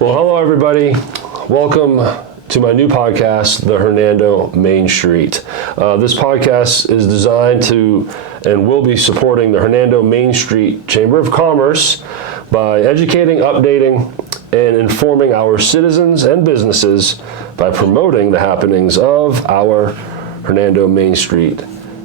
Well, hello everybody. Welcome to my new podcast, the Hernando Main St. This podcast is designed to and will be supporting the Hernando Main St Chamber of Commerce by educating, updating, and informing our citizens and businesses by promoting the happenings of our Hernando Main St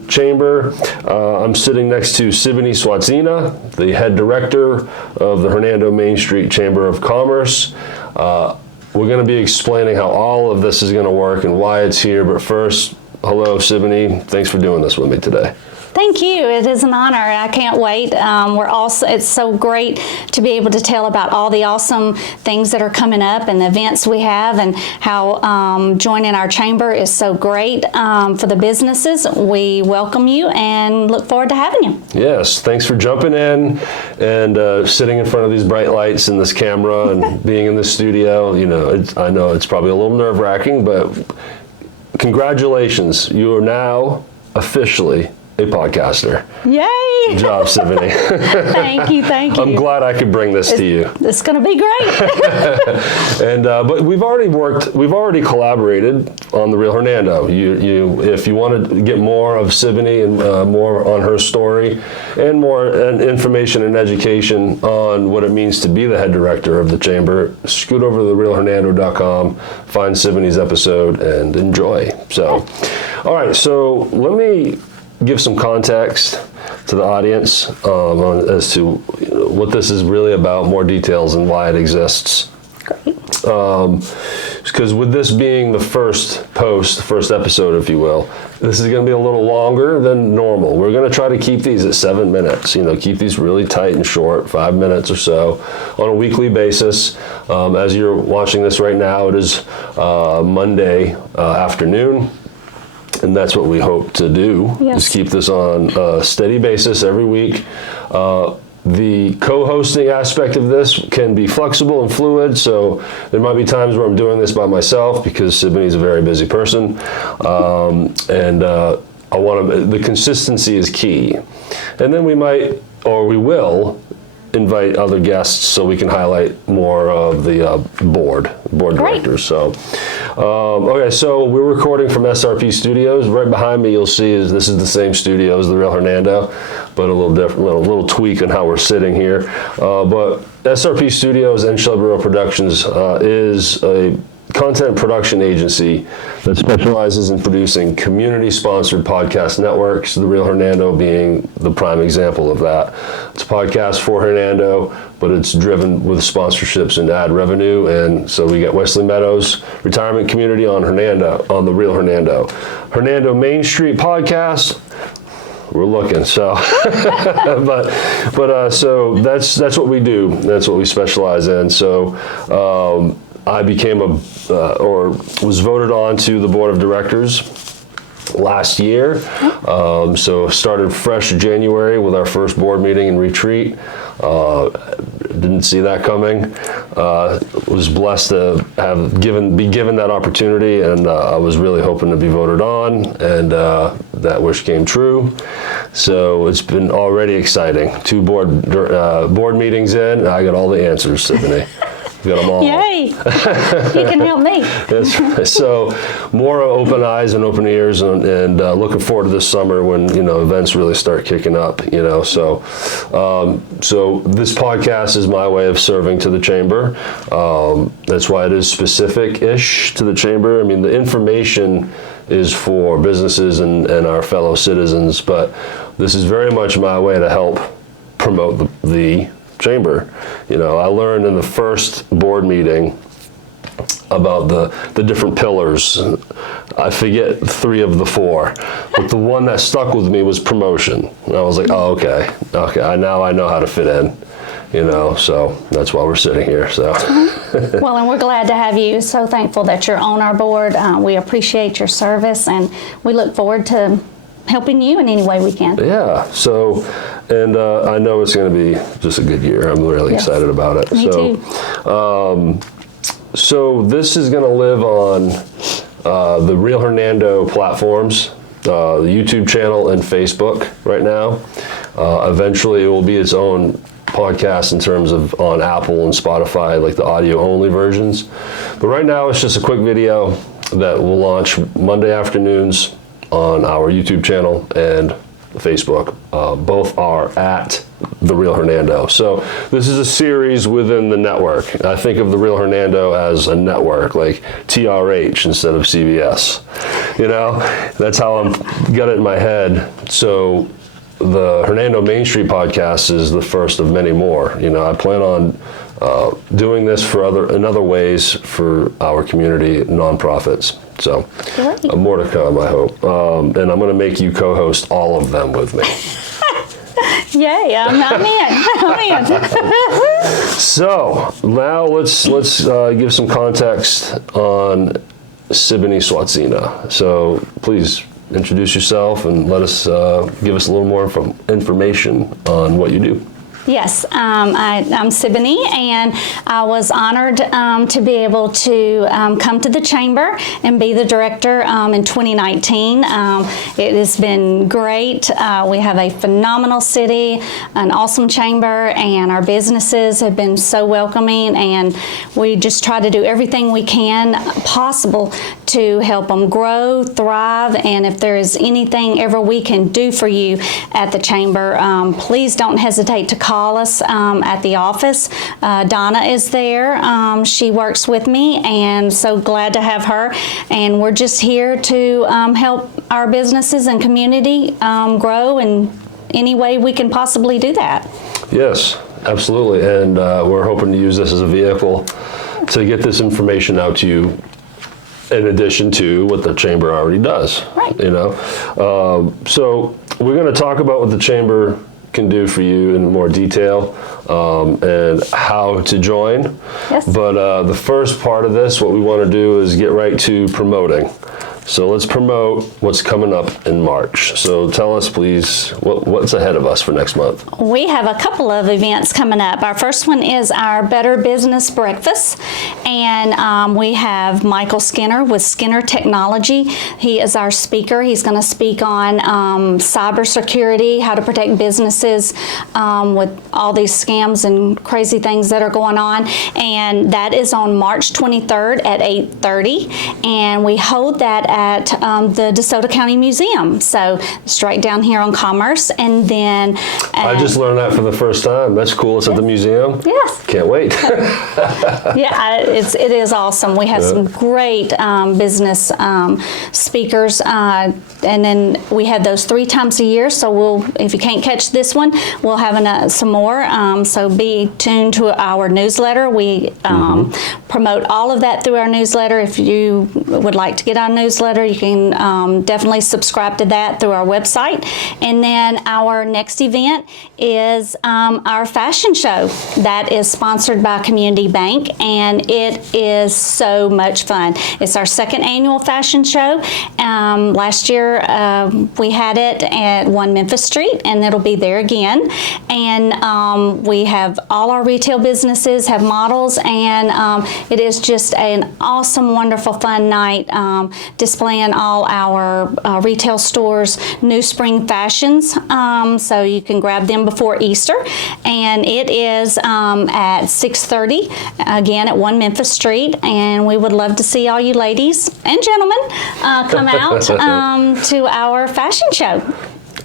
Chamber. I'm sitting next to Sibonie Jones Swatzyna, the head director of the Hernando Main St Chamber of Commerce. We're going to be explaining how all of this is going to work and why it's here. But first, hello, Sibonie. Thanks for doing this with me today. Thank you. It is an honor. I can't wait. It's so great to be able to tell about all the awesome things that are coming up and the events we have, and how joining our chamber is so great for the businesses. We welcome you and look forward to having you. Yes, thanks for jumping in and sitting in front of these bright lights and this camera and being in the studio. You know, I know it's probably a little nerve-wracking, but congratulations. You are now officially a podcaster. Yay! Good job, Sibonie. Thank you. I'm glad I could bring this to you. It's going to be great. And but we've already collaborated on the Real Hernando. If you want to get more of Sibonie and more on her story and more information and education on what it means to be the head director of the chamber, scoot over to therealhernando.com, find Sibonie's episode, and enjoy. So, all right. So let me give some context to the audience as to what this is really about, more details and why it exists. Great. Because with this being the first episode, if you will, this is going to be a little longer than normal. We're going to try to keep these at 7 minutes, keep these really tight and short, 5 minutes or so on a weekly basis. As you're watching this right now, it is Monday afternoon. And that's what we hope to do, is keep this on a steady basis every week. The co-hosting aspect of this can be flexible and fluid, so there might be times where I'm doing this by myself because Sibonie's a very busy person. The consistency is key. And then we will invite other guests so we can highlight more of the board directors. So, okay, so we're recording from SRP Studios. Right behind me, you'll see this is the same studio as the Real Hernando, but a little different, a little tweak on how we're sitting here. But SRP Studios and Shelby Productions is a content production agency that specializes in producing community-sponsored podcast networks, the Real Hernando being the prime example of that. It's a podcast for Hernando, but it's driven with sponsorships and ad revenue, and so we get Wesley Meadows Retirement Community on the Real Hernando. Hernando Main St podcast, we're looking, so so that's what we do. That's what we specialize in. So I became was voted on to the board of directors last year. So started fresh January with our first board meeting and retreat. Didn't see that coming. Was blessed to be given that opportunity, and I was really hoping to be voted on, and that wish came true. So it's been already exciting. 2 board meetings in, and I got all the answers, Sibonie. Got them all. Yay! You can help me. That's right. So more open eyes and open ears, and looking forward to this summer when events really start kicking up. So this podcast is my way of serving to the chamber. That's why it is specific-ish to the chamber. I mean, the information is for businesses and our fellow citizens, but this is very much my way to help promote the chamber. I learned in the first board meeting about the different pillars. I forget 3 of the 4, but the one that stuck with me was promotion. And I was like, oh, okay, now I know how to fit in. So that's why we're sitting here. So, well, and we're glad to have you. So thankful that you're on our board. We appreciate your service, and we look forward to helping you in any way we can. Yeah. So, and I know it's going to be just a good year. I'm really excited about it. Me too. So this is going to live on the Real Hernando platforms, the YouTube channel and Facebook right now. Eventually it will be its own podcasts in terms of on Apple and Spotify, like the audio only versions. But right now it's just a quick video that will launch Monday afternoons on our YouTube channel and Facebook. Both are at The Real Hernando. So this is a series within the network. I think of The Real Hernando as a network, like TRH instead of CBS. You know, that's how I'm got it in my head. So the Hernando Main Street podcast is the first of many more. You know, I plan on doing this in other ways for our community nonprofits. So more to come, I hope. And I'm going to make you co-host all of them with me. Yay, I'm in. So now let's give some context on Sibonie Swatzyna. So please introduce yourself and give us a little more information on what you do. Yes, I'm Sibonie, and I was honored to be able to come to the Chamber and be the director in 2019. It has been great. We have a phenomenal city, an awesome chamber, and our businesses have been so welcoming, and we just try to do everything we can possible to help them grow, thrive, and if there is anything ever we can do for you at the Chamber, please don't hesitate to call us at the office. Donna is there. She works with me, and so glad to have her. And we're just here to help our businesses and community grow in any way we can possibly do that. Yes, absolutely. And we're hoping to use this as a vehicle to get this information out to you in addition to what the Chamber already does. Right. You know, so we're going to talk about what the Chamber can do for you in more detail and how to join. Yes. But the first part of this, what we want to do is get right to promoting. So let's promote what's coming up in March. So tell us, please, what's ahead of us for next month? We have a couple of events coming up. Our first one is our Better Business Breakfast, and we have Michael Skinner with Skinner Technology. He is our speaker. He's going to speak on cybersecurity, how to protect businesses with all these scams and crazy things that are going on, and that is on March 23rd at 8:30, and we hold that at the DeSoto County Museum. So straight down here on Commerce. And then I just learned that for the first time. That's cool. It's at the museum. Yes. Can't wait. Yeah, it is awesome. We have some great business speakers, and then we have those 3 times a year. So if you can't catch this one, we'll have some more. So be tuned to our newsletter. We promote all of that through our newsletter. If you would like to get our newsletter, you can definitely subscribe to that through our website. And then our next event is our fashion show that is sponsored by Community Bank, and it is so much fun. It's our 2nd annual fashion show. Last year we had it at 1 Memphis Street, and it'll be there again. And we have all our retail businesses have models, and it is just an awesome, wonderful, fun night displaying all our retail stores' new spring fashions, so you can grab them before Easter. And it is at 6:30, again at 1 Memphis Street, and we would love to see all you ladies and gentlemen come out to our fashion show.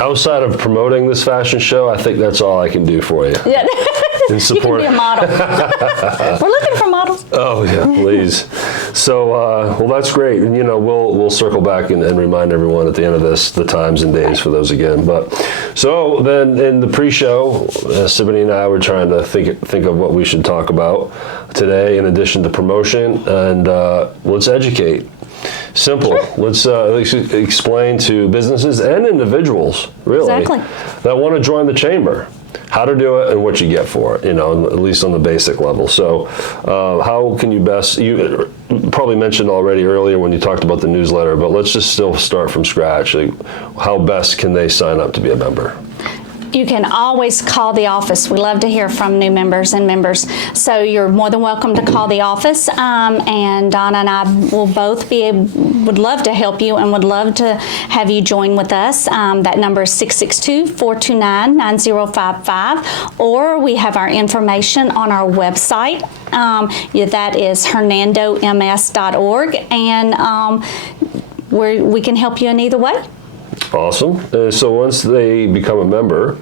Outside of promoting this fashion show, I think that's all I can do for you. Yeah. In support. You can be a model. We're looking for models. Oh yeah, please. So, well, that's great. And we'll circle back and remind everyone at the end of this the times and days for those again. But so then in the pre-show, Sibonie and I were trying to think of what we should talk about today in addition to promotion, and let's educate. Simple. Sure. Let's explain to businesses and individuals, really, that want to join the Chamber, how to do it and what you get for it, at least on the basic level. So how can you best, you probably mentioned already earlier when you talked about the newsletter, but let's just still start from scratch. Like, how best can they sign up to be a member? You can always call the office. We love to hear from new members and members. So you're more than welcome to call the office. And Donna and I will both would love to help you and would love to have you join with us. That number is 662-429-9055. Or we have our information on our website. That is hernandoms.org. And we can help you in either way. Awesome. So once they become a member,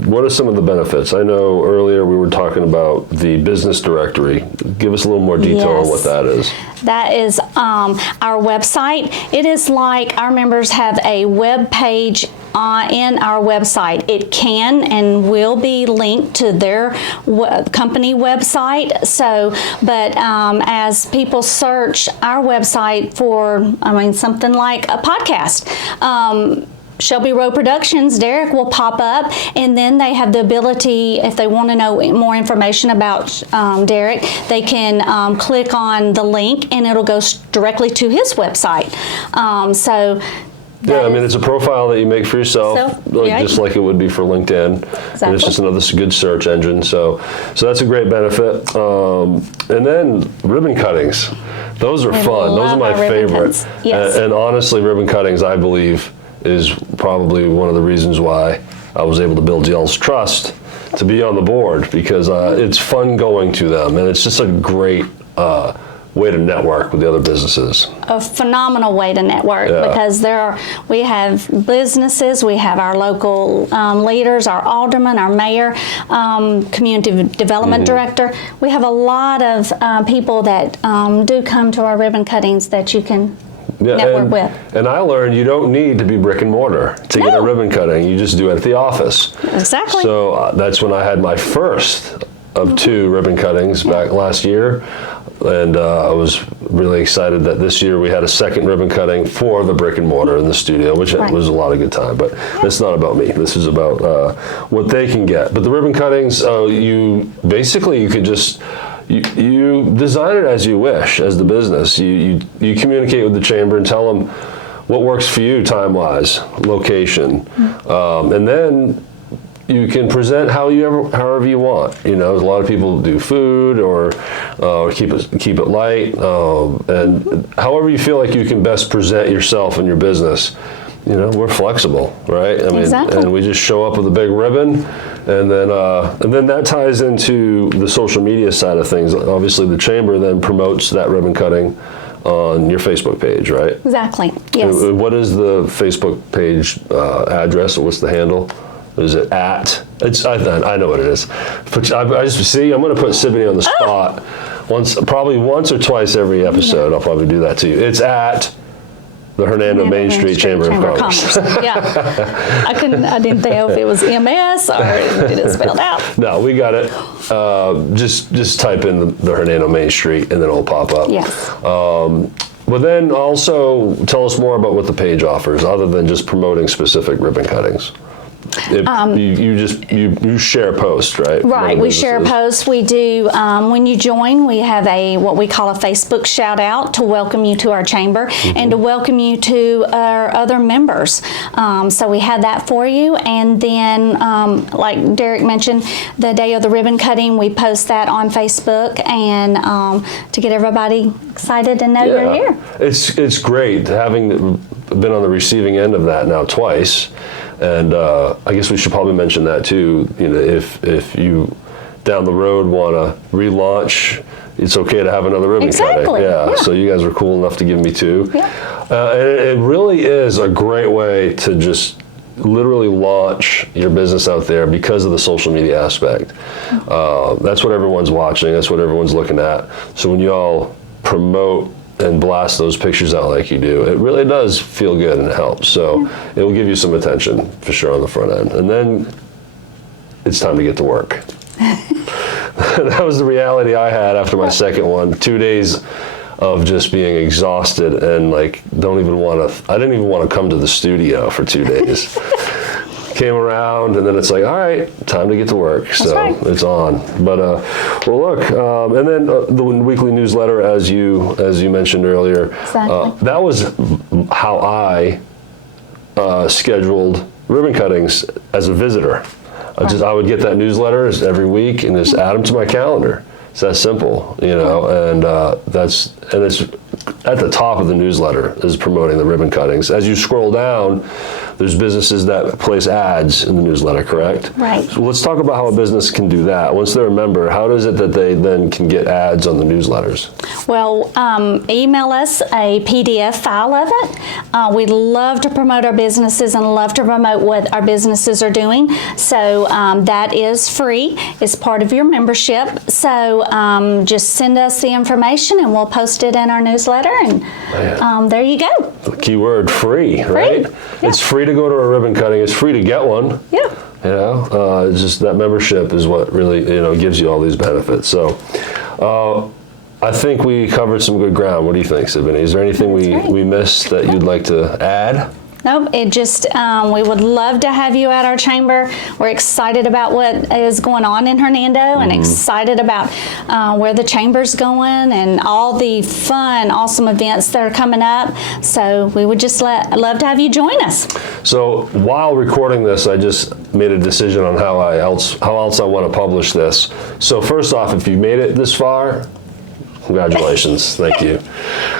what are some of the benefits? I know earlier we were talking about the business directory. Give us a little more detail on what that is. That is our website. It is like our members have a web page in our website. It can and will be linked to their company website. So, but as people search our website for, something like a podcast, Shelby Rowe Productions, Derek will pop up, and then they have the ability, if they want to know more information about Derek, they can click on the link and it'll go directly to his website. Yeah, it's a profile that you make for yourself, just like it would be for LinkedIn. Exactly. And it's just another good search engine. So that's a great benefit. And then ribbon cuttings. Those are fun. Those are my favorite. Yes. And honestly, ribbon cuttings, I believe, is probably one of the reasons why I was able to build y'all's trust to be on the board, because it's fun going to them, and it's just a great way to network with the other businesses. A phenomenal way to network, because we have businesses, we have our local leaders, our alderman, our mayor, community development director. We have a lot of people that do come to our ribbon cuttings that you can network with. And I learned you don't need to be brick and mortar to get a ribbon cutting. You just do it at the office. Exactly. So that's when I had my first of 2 ribbon cuttings back last year. And I was really excited that this year we had a second ribbon cutting for the brick and mortar in the studio, which was a lot of good time. But it's not about me. This is about what they can get. But the ribbon cuttings, you could just, you design it as you wish as the business. You communicate with the chamber and tell them what works for you time-wise, location, and then you can present however you want. A lot of people do food or keep it light, and however you feel like you can best present yourself and your business. We're flexible, right? Exactly. And we just show up with a big ribbon, and then that ties into the social media side of things. Obviously, the chamber then promotes that ribbon cutting on your Facebook page, right? Exactly. Yes. What is the Facebook page address, or what's the handle? Is it at? I know what it is. But I just see. I'm going to put Sibonie on the spot. Probably once or twice every episode. I'll probably do that to you. It's at the Hernando Main St Chamber of Commerce. Yeah, I didn't know if it was MS or did it spelled out. No, we got it. Just type in the Hernando Main Street and then it'll pop up. Yes. But then also tell us more about what the page offers, other than just promoting specific ribbon cuttings. You share posts, right? Right, we share posts. We do, when you join, we have what we call a Facebook shout out to welcome you to our chamber and to welcome you to our other members. So we had that for you. And then, like Derek mentioned, the day of the ribbon cutting, we post that on Facebook and to get everybody excited and know you're here. It's great having been on the receiving end of that now twice. And I guess we should probably mention that too. If you down the road want to relaunch, it's okay to have another ribbon cutting. Yeah. So you guys are cool enough to give me 2. Yeah. And it really is a great way to just literally launch your business out there because of the social media aspect. That's what everyone's watching. That's what everyone's looking at. So when you all promote and blast those pictures out like you do, it really does feel good and it helps. So it will give you some attention for sure on the front end. And then it's time to get to work. That was the reality I had after my second one. 2 days of just being exhausted and I didn't even want to come to the studio for 2 days. Came around and then it's like, all right, time to get to work. It's on. But well, look, and then the weekly newsletter, as you mentioned earlier, that was how I scheduled ribbon cuttings as a visitor. I would get that newsletter every week and just add them to my calendar. It's that simple, you know, and it's at the top of the newsletter is promoting the ribbon cuttings. As you scroll down, there's businesses that place ads in the newsletter, correct? Right. So let's talk about how a business can do that. Once they're a member, how is it that they then can get ads on the newsletters? Well, email us a PDF file of it. We'd love to promote our businesses and love to promote what our businesses are doing. So that is free. It's part of your membership. So just send us the information and we'll post it in our newsletter. And there you go. The key word, free, right? Yeah. It's free to go to a ribbon cutting. It's free to get one. Yeah. You know, it's just that membership is what really, you know, gives you all these benefits. So I think we covered some good ground. What do you think, Sibonie? Is there anything we missed that you'd like to add? Nope, it just, we would love to have you at our chamber. We're excited about what is going on in Hernando and excited about where the chamber's going and all the fun, awesome events that are coming up. So we would just love to have you join us. So while recording this, I just made a decision on how else I want to publish this. So first off, if you made it this far, congratulations, thank you.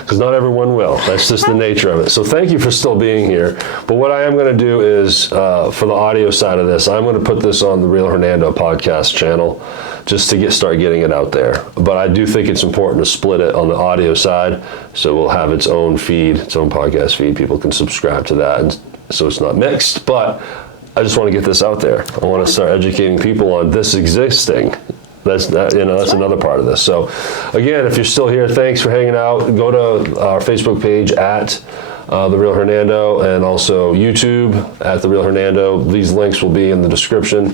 Because not everyone will. That's just the nature of it. So thank you for still being here. But what I am going to do is, for the audio side of this, I'm going to put this on the Real Hernando podcast channel just to start getting it out there. But I do think it's important to split it on the audio side, so we'll have its own feed, its own podcast feed. People can subscribe to that, and so it's not mixed. But I just want to get this out there. I want to start educating people on this existing. That's another part of this. So again, if you're still here, thanks for hanging out. Go to our Facebook page at The Real Hernando and also YouTube at The Real Hernando. These links will be in the description.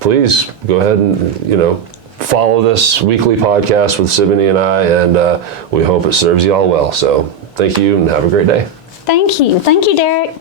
Please go ahead and, follow this weekly podcast with Sibonie and I, and we hope it serves you all well. So thank you and have a great day. Thank you. Thank you, Derek.